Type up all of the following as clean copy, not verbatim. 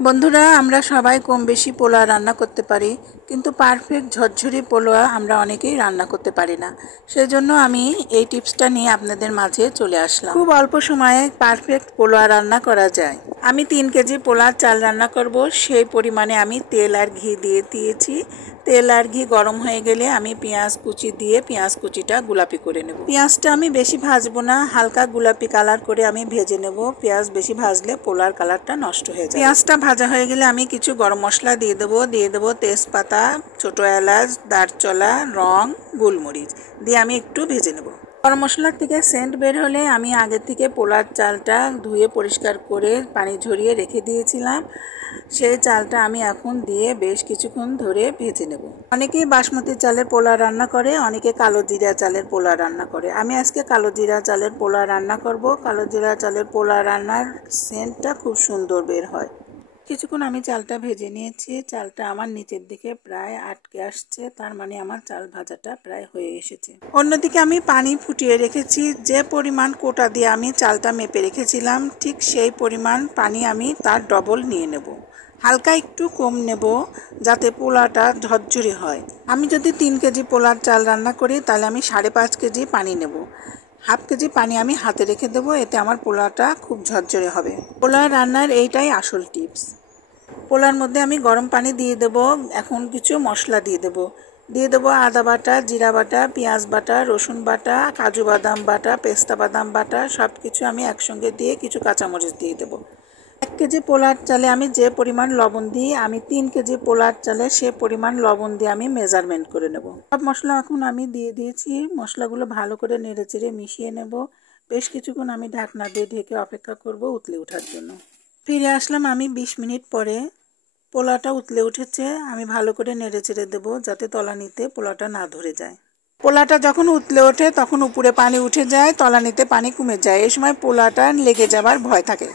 বন্ধুরা আমরা সবাই কম বেশি পোলাও রান্না করতে পারি, কিন্তু পারফেক্ট ঝরঝরি পোলাও আমরা অনেকেই রান্না করতে পারি না। সেজন্য আমি এই টিপসটা নিয়ে আপনাদের মাঝে চলে আসলাম। খুব অল্প সময়ে পারফেক্ট পোলাও রান্না করা যায়। আমি 3 কেজি পোলার চাল রান্না করব, সেই পরিমাণে আমি তেল আর ঘি দিয়ে দিয়েছি। তেল আর ঘি গরম হয়ে গেলে আমি পেঁয়াজ কুচি দিয়ে পেঁয়াজ কুচিটা গোলাপি করে নেব। পেঁয়াজটা আমি বেশি ভাজবো না, হালকা গোলাপি কালার করে আমি ভেজে নেব। পেঁয়াজ বেশি ভাজলে পোলার কালারটা নষ্ট হয়ে যায়। পেঁয়াজটা ভাজা হয়ে গেলে আমি কিছু গরম মশলা দিয়ে দেবো তেজপাতা, ছোট এলাচ, দারচলা, লং, গোলমরিচ দিয়ে আমি একটু ভেজে নেব। গরম মশলার থেকে সেন্ট বের হলে আমি আগে থেকে পোলার চালটা ধুয়ে পরিষ্কার করে পানি ঝরিয়ে রেখে দিয়েছিলাম। সেই চালটা আমি এখন দিয়ে বেশ কিছুক্ষণ ধরে ভেজে নেব। অনেকেই বাসমতি চালের পোলাও রান্না করে, অনেকে কালো জিরা চালের পোলাও রান্না করে। আমি আজকে কালো জিরা চালের পোলাও রান্না করব। কালো জিরা চালের পোলাও রান্নার সেন্টটা খুব সুন্দর বের হয়। কিছুক্ষণ আমি চালটা ভেজে নিয়েছি। চালটা আমার নিচের দিকে প্রায় আটকে আসছে, তার মানে আমার চাল ভাজাটা প্রায় হয়ে এসেছে। অন্যদিকে আমি পানি ফুটিয়ে রেখেছি। যে পরিমাণ কোটা দিয়ে আমি চালটা মেপে রেখেছিলাম, ঠিক সেই পরিমাণ পানি আমি তার ডবল নিয়ে নেব। হালকা একটু কম নেব যাতে পোলাওটা ঝরঝরে হয়। আমি যদি 3 কেজি পোলার চাল রান্না করি তাহলে আমি 5.5 কেজি পানি নেব। হাফ কেজি পানি আমি হাতে রেখে দেবো, এতে আমার পোলাওটা খুব ঝরঝরে হবে। পোলাও রান্নার এইটাই আসল টিপস। পোলার মধ্যে আমি গরম পানি দিয়ে দেব। এখন কিছু মশলা দিয়ে দেব আদা বাটা, জিরা বাটা, পেঁয়াজ বাটা, রসুন বাটা, কাজু বাদাম বাটা, পেস্তা বাদাম বাটা, সব কিছু আমি একসঙ্গে দিয়ে কিছু কাঁচামরিচ দিয়ে দেব। 1 কেজি পোলার চালে আমি যে পরিমাণ লবণ দিই, আমি 3 কেজি পোলার চালে সে পরিমাণ লবণ দিয়ে আমি মেজারমেন্ট করে নেব। সব মশলা এখন আমি দিয়ে দিয়েছি। মশলাগুলো ভালো করে নেড়েচেড়ে মিশিয়ে নেব। বেশ কিছুক্ষণ আমি ঢাকনা দিয়ে ঢেকে অপেক্ষা করব উতলে ওঠার জন্য। ফিরে আসলাম আমি 20 মিনিট পরে। পোলাওটা উতলে উঠেছে। আমি ভালো করে নেড়েচেড়ে দেব যাতে তলানিতে পোলাওটা না ধরে যায়। পোলাওটা যখন উতলে ওঠে তখন উপরে পানি উঠে যায়, তলানিতে পানি কমে যায়। এই সময় পোলাওটা লেগে যাবার ভয় থাকে।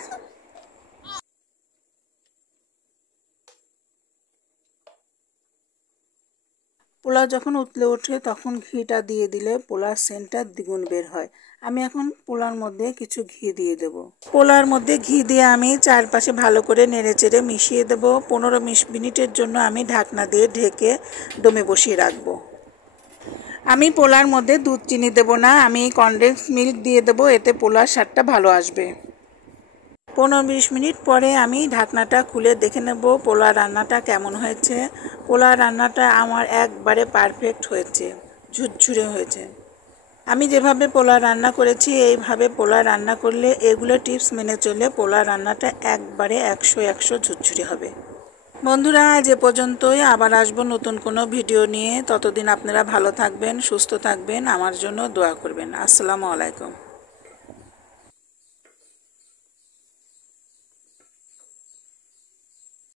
পোলাও যখন উতলে ওঠে তখন ঘিটা দিয়ে দিলে পোলার সেন্টটা দ্বিগুণ বের হয়। আমি এখন পোলার মধ্যে কিছু ঘি দিয়ে দেব। পোলার মধ্যে ঘি দিয়ে আমি চারপাশে ভালো করে নেড়েচেড়ে মিশিয়ে দেব। 15-20 মিনিটের জন্য আমি ঢাকনা দিয়ে ঢেকে দমে বসিয়ে রাখবো। আমি পোলার মধ্যে দুধ চিনি দেব না, আমি কনডেন্স মিল্ক দিয়ে দেব, এতে পোলার স্বাদটা ভালো আসবে। 15-20 মিনিট পরে আমি ঢাকনাটা খুলে দেখে নেব পোলাও রান্নাটা কেমন হয়েছে। পোলাও রান্নাটা আমার একবারে পারফেক্ট হয়েছে, ঝুরঝুরে হয়েছে। আমি যেভাবে পোলাও রান্না করেছি এইভাবে পোলাও রান্না করলে, এগুলো টিপস মেনে চললে পোলাও রান্নাটা একবারে 100 ঝুরঝুরে হবে। বন্ধুরা আজ এ পর্যন্তই, আবার আসবো নতুন কোনো ভিডিও নিয়ে। ততদিন আপনারা ভালো থাকবেন, সুস্থ থাকবেন, আমার জন্য দোয়া করবেন। আসসালামু আলাইকুম।